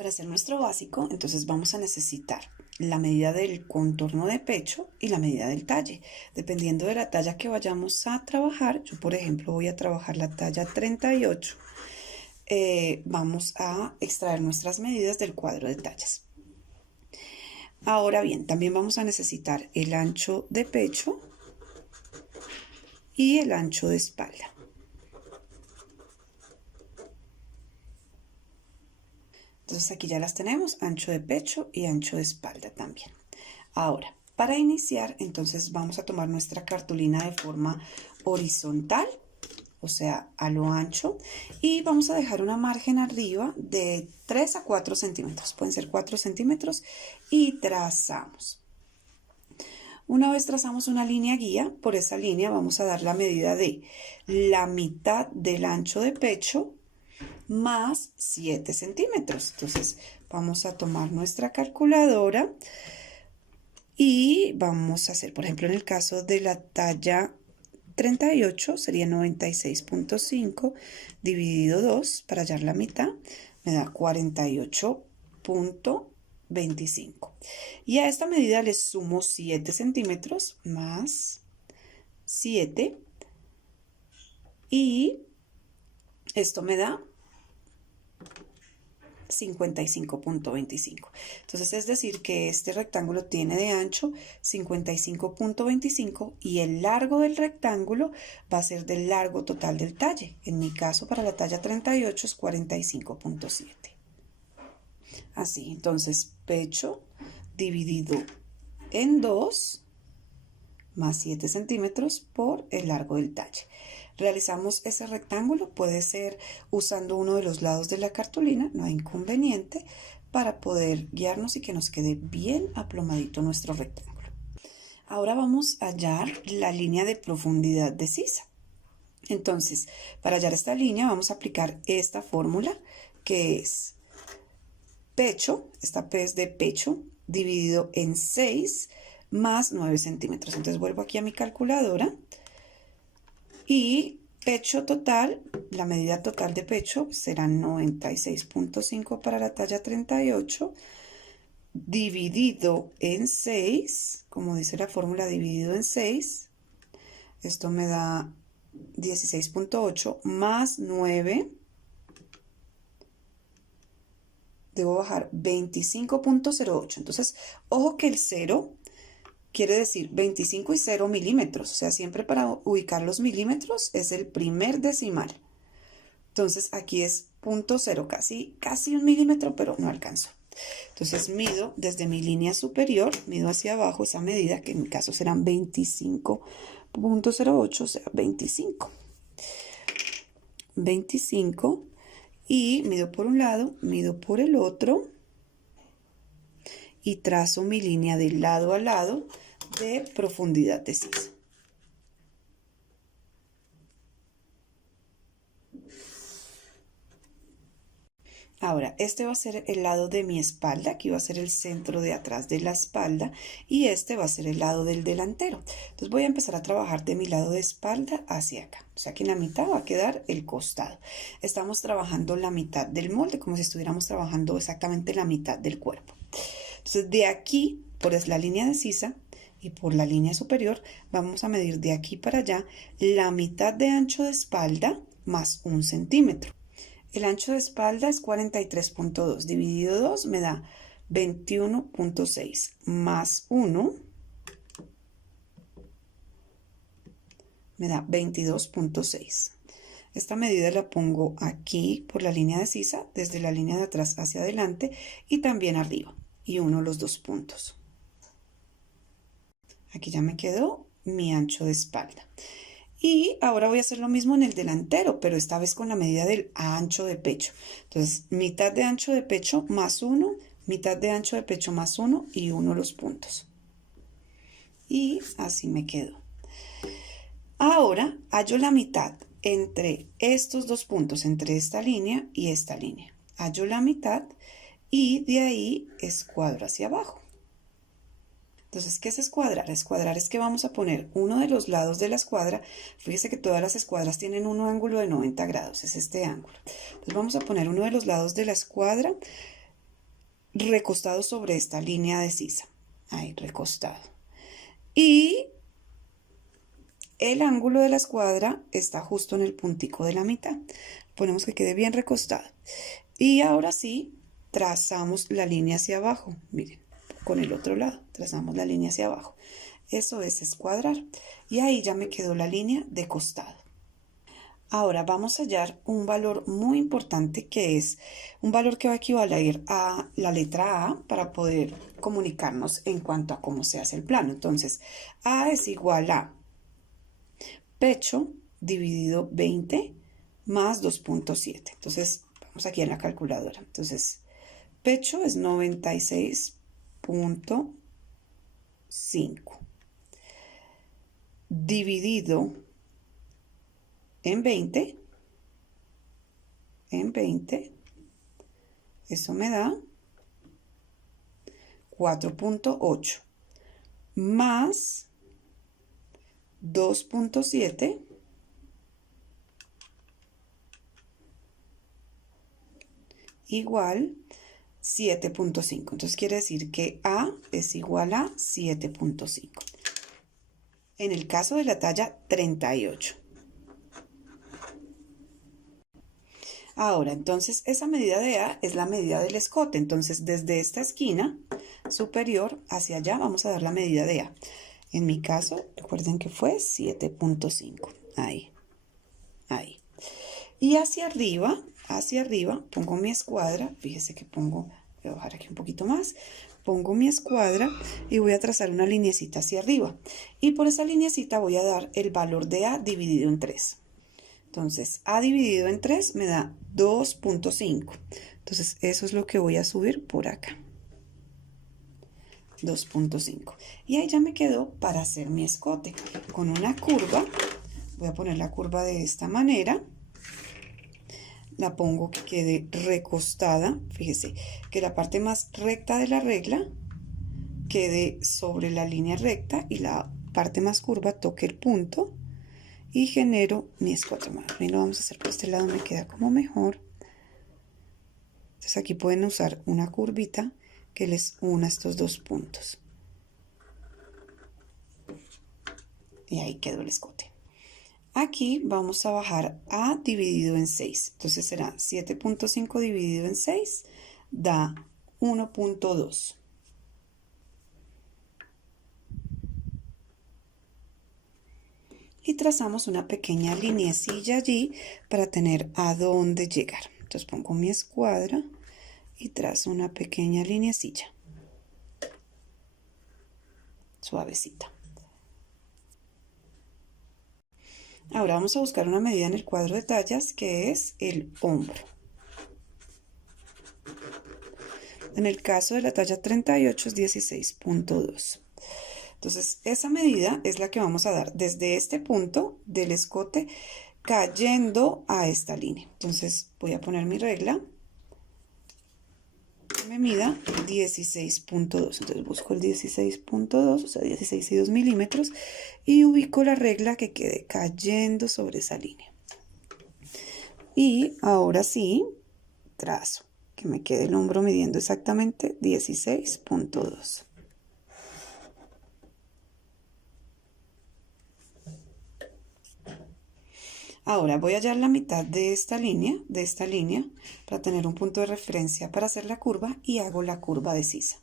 Para hacer nuestro básico, entonces vamos a necesitar la medida del contorno de pecho y la medida del talle. Dependiendo de la talla que vayamos a trabajar, yo por ejemplo voy a trabajar la talla 38, vamos a extraer nuestras medidas del cuadro de tallas. Ahora bien, también vamos a necesitar el ancho de pecho y el ancho de espalda. Entonces aquí ya las tenemos, ancho de pecho y ancho de espalda también. Ahora, para iniciar, entonces vamos a tomar nuestra cartulina de forma horizontal, o sea, a lo ancho, y vamos a dejar una margen arriba de 3 a 4 centímetros, pueden ser 4 centímetros, y trazamos. Una vez trazamos una línea guía, por esa línea vamos a dar la medida de la mitad del ancho de pecho más 7 centímetros. Entonces vamos a tomar nuestra calculadora y vamos a hacer, por ejemplo, en el caso de la talla 38 sería 96.5 dividido 2 para hallar la mitad, me da 48.25. Y a esta medida le sumo 7 centímetros más 7 y esto me da 55.25. Entonces es decir que este rectángulo tiene de ancho 55.25 y el largo del rectángulo va a ser del largo total del talle. En mi caso para la talla 38 es 45.7. Así, entonces pecho dividido en 2 más 7 centímetros por el largo del talle. Realizamos ese rectángulo, puede ser usando uno de los lados de la cartulina, no hay inconveniente, para poder guiarnos y que nos quede bien aplomadito nuestro rectángulo. Ahora vamos a hallar la línea de profundidad de sisa. Entonces, para hallar esta línea vamos a aplicar esta fórmula que es pecho, esta P es de pecho, dividido en 6 más 9 centímetros. Entonces vuelvo aquí a mi calculadora y pecho total, la medida total de pecho será 96.5 para la talla 38, dividido en 6, como dice la fórmula, dividido en 6, esto me da 16.8 más 9, debo bajar 25.08. Entonces, ojo que el 0 quiere decir 25 y 0 milímetros, o sea, siempre para ubicar los milímetros es el primer decimal. Entonces aquí es 0.0, casi un milímetro, pero no alcanzo. Entonces mido desde mi línea superior, mido hacia abajo esa medida, que en mi caso serán 25.08, o sea, 25. 25 y mido por un lado, mido por el otro y trazo mi línea de lado a lado de profundidad de sisa. Ahora, este va a ser el lado de mi espalda, aquí va a ser el centro de atrás de la espalda y este va a ser el lado del delantero. Entonces voy a empezar a trabajar de mi lado de espalda hacia acá. O sea que en la mitad va a quedar el costado. Estamos trabajando la mitad del molde, como si estuviéramos trabajando exactamente la mitad del cuerpo. Entonces de aquí, por la línea de sisa y por la línea superior, vamos a medir de aquí para allá la mitad de ancho de espalda más 1 centímetro. El ancho de espalda es 43.2, dividido 2 me da 21.6, más 1 me da 22.6. Esta medida la pongo aquí por la línea de sisa, desde la línea de atrás hacia adelante y también arriba, y uno los dos puntos. Aquí ya me quedó mi ancho de espalda. Y ahora voy a hacer lo mismo en el delantero, pero esta vez con la medida del ancho de pecho. Entonces, mitad de ancho de pecho más 1, mitad de ancho de pecho más 1 y 1 los puntos. Y así me quedó. Ahora hallo la mitad entre estos dos puntos, entre esta línea y esta línea. Hallo la mitad y de ahí escuadro hacia abajo. Entonces, ¿qué es escuadrar? Escuadrar es que vamos a poner uno de los lados de la escuadra. Fíjese que todas las escuadras tienen un ángulo de 90 grados, es este ángulo. Entonces vamos a poner uno de los lados de la escuadra recostado sobre esta línea de sisa. Ahí, recostado. Y el ángulo de la escuadra está justo en el puntico de la mitad. Ponemos que quede bien recostado. Y ahora sí, trazamos la línea hacia abajo. Miren, con el otro lado, trazamos la línea hacia abajo. Eso es escuadrar. Y ahí ya me quedó la línea de costado. Ahora vamos a hallar un valor muy importante, que es un valor que va a equivaler a la letra A para poder comunicarnos en cuanto a cómo se hace el plano. Entonces, A es igual a pecho dividido 20 más 2.7. Entonces, vamos aquí en la calculadora. Entonces, pecho es 96.5 dividido en 20, eso me da 4.8 más 2.7 igual 7.5. Entonces quiere decir que A es igual a 7.5. En el caso de la talla 38. Ahora, entonces, esa medida de A es la medida del escote. Entonces, desde esta esquina superior hacia allá vamos a dar la medida de A. En mi caso, recuerden que fue 7.5. Ahí. Y hacia arriba, pongo mi escuadra. Fíjese que voy a bajar aquí un poquito más. Pongo mi escuadra y voy a trazar una linecita hacia arriba. Y por esa linecita voy a dar el valor de A dividido en 3. Entonces, A dividido en 3 me da 2.5. Entonces, eso es lo que voy a subir por acá. 2.5. Y ahí ya me quedó para hacer mi escote. Con una curva, voy a poner la curva de esta manera. La pongo que quede recostada. Fíjese que la parte más recta de la regla quede sobre la línea recta y la parte más curva toque el punto. Y genero mi escote. Lo vamos a hacer por este lado, me queda como mejor. Entonces aquí pueden usar una curvita que les una estos dos puntos. Y ahí quedó el escote. Aquí vamos a bajar A dividido en 6. Entonces será 7.5 dividido en 6 da 1.2. Y trazamos una pequeña lineecilla allí para tener a dónde llegar. Entonces pongo mi escuadra y trazo una pequeña lineecilla. Suavecita. Ahora vamos a buscar una medida en el cuadro de tallas, que es el hombro. En el caso de la talla 38 es 16.2. Entonces, esa medida es la que vamos a dar desde este punto del escote cayendo a esta línea. Entonces, voy a poner mi regla. Me mida 16.2. Entonces, busco el 16.2, o sea, 16.2 milímetros, y ubico la regla que quede cayendo sobre esa línea. Y ahora sí, trazo que me quede el hombro midiendo exactamente 16.2. Ahora voy a hallar la mitad de esta línea, para tener un punto de referencia para hacer la curva, y hago la curva de sisa.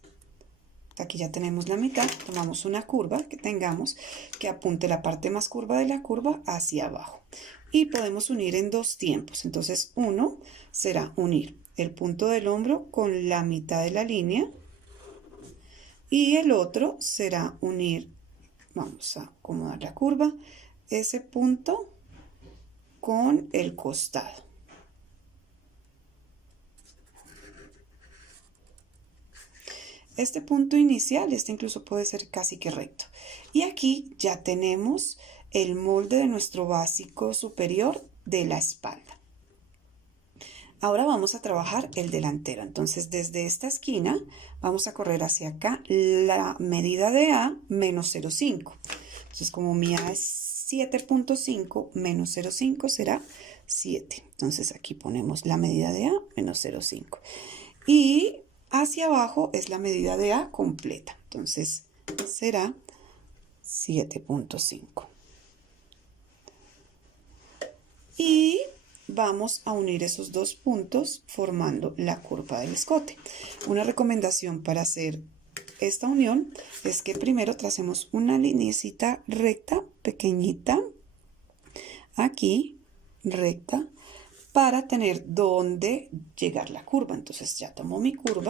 Aquí ya tenemos la mitad, tomamos una curva que tengamos que apunte la parte más curva de la curva hacia abajo. Y podemos unir en dos tiempos. Entonces, uno será unir el punto del hombro con la mitad de la línea, y el otro será unir, vamos a acomodar la curva, ese punto con el costado. Este punto inicial, incluso puede ser casi que recto. Y aquí ya tenemos el molde de nuestro básico superior de la espalda. Ahora vamos a trabajar el delantero. Entonces, desde esta esquina vamos a correr hacia acá la medida de A menos 0.5. Entonces, como mi A es 7.5 menos 0.5 será 7. Entonces aquí ponemos la medida de A menos 0.5. Y hacia abajo es la medida de A completa. Entonces será 7.5. Y vamos a unir esos dos puntos formando la curva del escote. Una recomendación para hacer esta unión es que primero tracemos una lineecita recta, pequeñita, aquí, recta, para tener dónde llegar la curva. Entonces ya tomo mi curva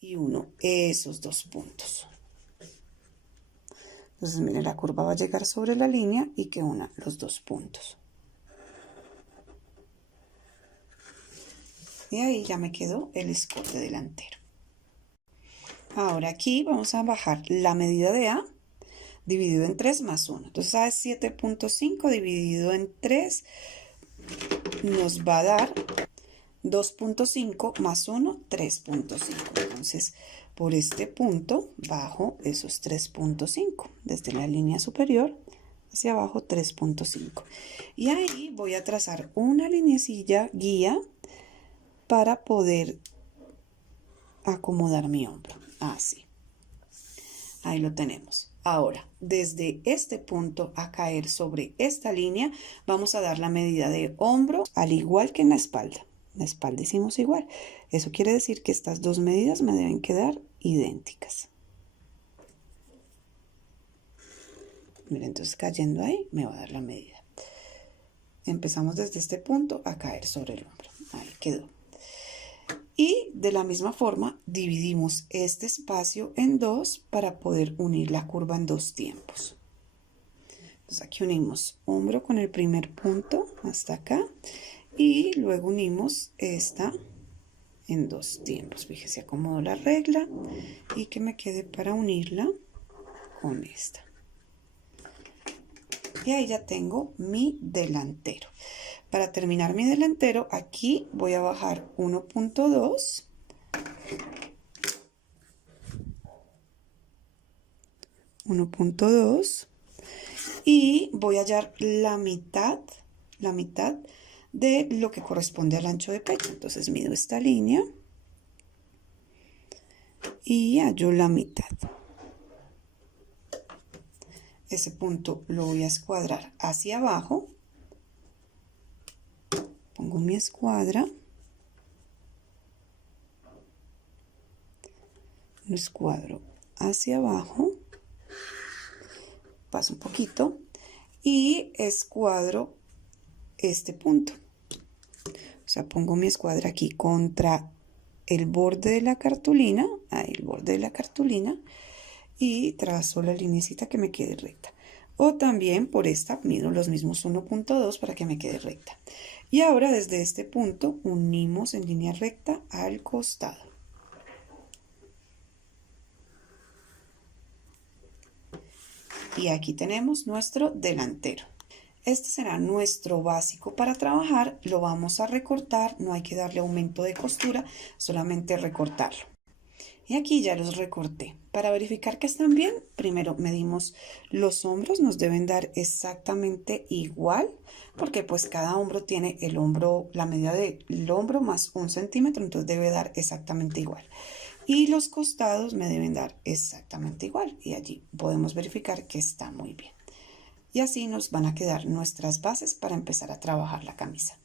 y uno esos dos puntos. Entonces miren, la curva va a llegar sobre la línea y que una los dos puntos. Y ahí ya me quedó el escote delantero. Ahora aquí vamos a bajar la medida de A dividido en 3 más 1. Entonces A es 7.5 dividido en 3 nos va a dar 2.5 más 1, 3.5. Entonces por este punto bajo esos 3.5 desde la línea superior hacia abajo 3.5. Y ahí voy a trazar una lineecilla guía para poder acomodar mi hombro, así. Ahí lo tenemos. Ahora, desde este punto a caer sobre esta línea, vamos a dar la medida de hombro, al igual que en la espalda. En la espalda hicimos igual. Eso quiere decir que estas dos medidas me deben quedar idénticas. Miren, entonces cayendo ahí, me va a dar la medida. Empezamos desde este punto a caer sobre el hombro. Ahí quedó. Y de la misma forma dividimos este espacio en dos para poder unir la curva en dos tiempos. Entonces aquí unimos hombro con el primer punto hasta acá y luego unimos esta en dos tiempos. Fíjese, acomodo la regla y que me quede para unirla con esta. Y ahí ya tengo mi delantero. Para terminar mi delantero, aquí voy a bajar 1.2. Y voy a hallar la mitad de lo que corresponde al ancho de pecho. Entonces mido esta línea y hallo la mitad. Ese punto lo voy a escuadrar hacia abajo. Pongo mi escuadra. Lo escuadro hacia abajo. Paso un poquito y escuadro este punto. O sea, pongo mi escuadra aquí contra el borde de la cartulina. Ahí el borde de la cartulina. Y trazo la linecita que me quede recta. O también por esta mido los mismos 1.2 para que me quede recta. Y ahora desde este punto unimos en línea recta al costado. Y aquí tenemos nuestro delantero. Este será nuestro básico para trabajar. Lo vamos a recortar, no hay que darle aumento de costura, solamente recortarlo. Y aquí ya los recorté. Para verificar que están bien, primero medimos los hombros, nos deben dar exactamente igual, porque pues cada hombro tiene el hombro, la medida del hombro más 1 centímetro, entonces debe dar exactamente igual. Y los costados me deben dar exactamente igual, y allí podemos verificar que está muy bien. Y así nos van a quedar nuestras bases para empezar a trabajar la camisa.